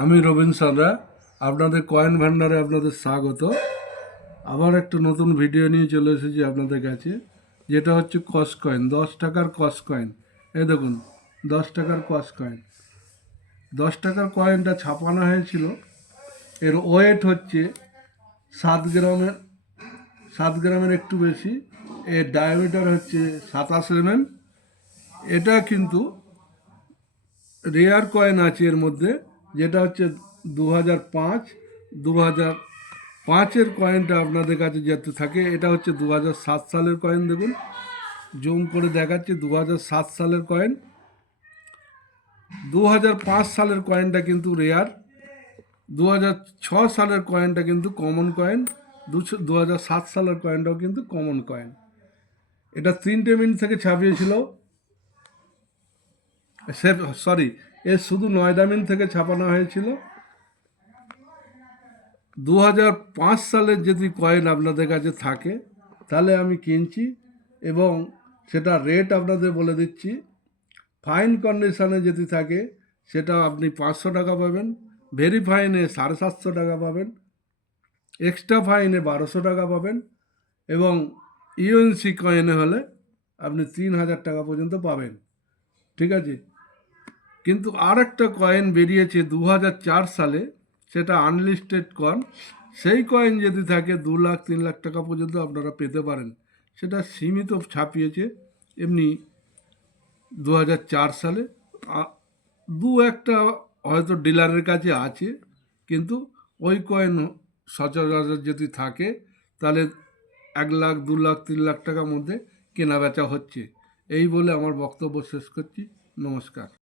আমি রবীন সাঁতরা, আপনাদের কয়েন ভান্ডারে আপনাদের স্বাগত। আবার একটা নতুন ভিডিও নিয়ে চলে এসেছি আপনাদের কাছে, যেটা হচ্ছে কস কয়েন, 10 টাকার কস কয়েন। এই দেখুন, 10 টাকার কস কয়েন। 10 টাকার কয়েনটা ছাপানো হয়েছিল, এর ওয়েট হচ্ছে 7 গ্রামের, 7 গ্রামের একটু বেশি। এর ডায়ামিটার হচ্ছে 27 mm। এটা কিন্তু রেয়ার কয়েন আছে এর মধ্যে, যেটা হচ্ছে 2005, 2005-এর কয়েনটা আপনাদের কাছে যেতে থাকে। এটা হচ্ছে 2007 সালের কয়েন। দেখুন, জুম করে দেখাচ্ছে 2007 সালের কয়েন। 2005 সালের কয়েনটা কিন্তু রেয়ার, 2006 সালের কয়েনটা কিন্তু কমন কয়েন, 2007 সালের কয়েনটাও কিন্তু কমন কয়েন। এটা 3টে মিনিট থেকে ছাপিয়েছিল, সরি, এর শুধু 9 মিনিট থেকে ছাপানো হয়েছিল। 2005 সালের যদি কয়েন আপনাদের কাছে থাকে তাহলে আমি কিনছি, এবং সেটা রেট আপনাদের বলে দিচ্ছি। ফাইন কন্ডিশনে যদি থাকে সেটা আপনি 500 টাকা পাবেন, ভেরি ফাইনে 750 টাকা পাবেন, এক্সট্রা ফাইনে 1200 টাকা পাবেন, এবং ইউএনসি কয়েনে হলে আপনি 3000 টাকা পর্যন্ত পাবেন। ঠিক আছে, কিন্তু আর একটা কয়েন বেরিয়েছে 2004 সালে, সেটা আনলিস্টেড কয়েন। সেই কয়েন যদি থাকে 2 লাখ 3 লাখ টাকা পর্যন্ত আপনারা পেতে পারেন। সেটা সীমিত ছাপিয়েছে এমনি 2004 সালে। দু একটা হয়তো ডিলারের কাছে আছে, কিন্তু ওই কয়েন সচরাচর যদি থাকে তাহলে 1 লাখ 2 লাখ 3 লাখ টাকার মধ্যে কেনা বেচা হচ্ছে। এই বলে আমার বক্তব্য শেষ করছি। নমস্কার।